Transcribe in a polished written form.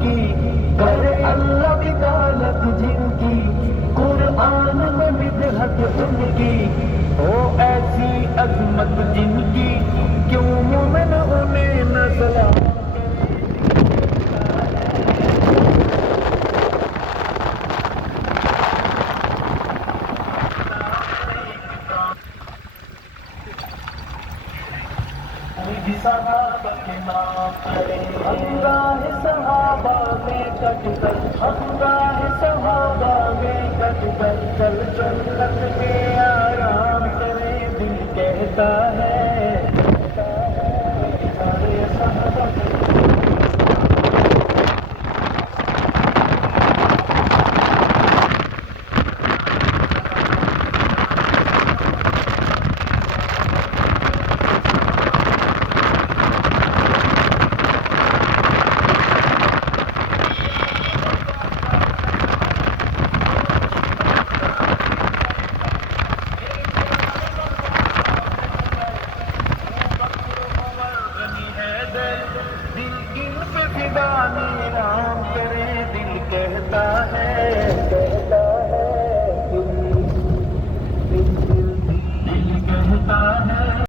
کی کرے اللہ عدالت جن کی قرآن میں بدعت ان کی ہو ایسی عظمت جن کی کیوں مومن انہیں نہ سلام صحابہ کے نام کرے ہمراہ صحابہ میں کٹ کر ہمراہ صحابہ میں کٹ کر چل جنت میں آرام کرے دل کہتا ہے سارے صحابہ دل ان پہ فدا میرا